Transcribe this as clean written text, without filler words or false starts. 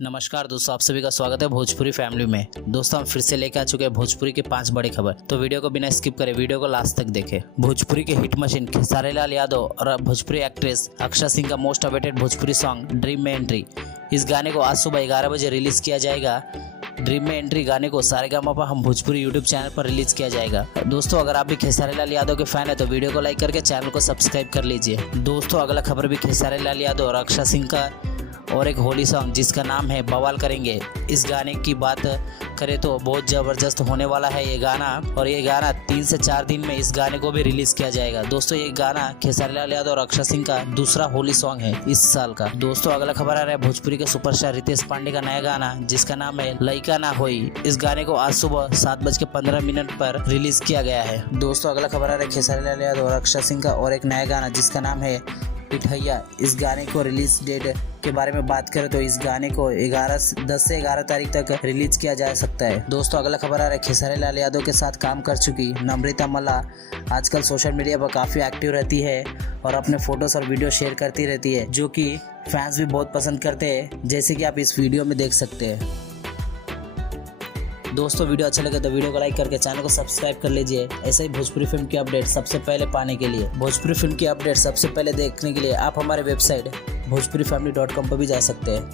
नमस्कार दोस्तों, आप सभी का स्वागत है भोजपुरी फैमिली में। दोस्तों, हम फिर से लेकर आ चुके हैं भोजपुरी की 5 बड़ी खबर। तो वीडियो को बिना स्किप करें वीडियो को लास्ट तक देखें। भोजपुरी के हिट मशीन खेसारी लाल यादव और भोजपुरी एक्ट्रेस अक्षरा सिंह का most awaited Bhojpuri song dream में एंट्री। इस गाने को आज सुबह 11 बजे रिलीज किया जाएगा। ड्रीम में एंट्री गाने को सारेगामा हम भोजपुरी यूट्यूब चैनल पर रिलीज किया जाएगा। दोस्तों, अगर आप भी खेसारी लाल यादव के फैन है तो वीडियो को लाइक करके चैनल को सब्सक्राइब कर लीजिए। दोस्तों, अगला खबर भी खेसारी लाल यादव और अक्षरा सिंह का और एक होली सॉन्ग जिसका नाम है बवाल करेंगे। इस गाने की बात करें तो बहुत ज़बरदस्त होने वाला है ये गाना, और ये गाना 3 से 4 दिन में इस गाने को भी रिलीज किया जाएगा। दोस्तों, ये गाना खेसारी लाल यादव और अक्षरा सिंह का दूसरा होली सॉन्ग है इस साल का। दोस्तों, अगला खबर आ रहा है भोजपुरी के सुपरस्टार रितेश पांडे का नया गाना जिसका नाम है लइका ना होई। इस गाने को आज सुबह 7:15 पर रिलीज किया गया है। दोस्तों, अगला खबर आ रहा है खेसारी लाल यादव और अक्षरा सिंह का और एक नया गाना जिसका नाम है पिठैया। इस गाने को रिलीज डेट के बारे में बात करें तो इस गाने को 10 से 11 तारीख तक रिलीज किया जा सकता है। दोस्तों, अगला खबर आ रहा है खेसारी लाल यादव के साथ काम कर चुकी नम्रता मल्ला आजकल सोशल मीडिया पर काफ़ी एक्टिव रहती है और अपने फोटोज और वीडियो शेयर करती रहती है, जो कि फैंस भी बहुत पसंद करते हैं, जैसे कि आप इस वीडियो में देख सकते हैं। दोस्तों, वीडियो अच्छा लगे तो वीडियो को लाइक करके चैनल को सब्सक्राइब कर लीजिए। ऐसे ही भोजपुरी फिल्म की अपडेट सबसे पहले पाने के लिए, भोजपुरी फिल्म की अपडेट सबसे पहले देखने के लिए आप हमारे वेबसाइट भोजपुरीफैमिली.com पर भी जा सकते हैं।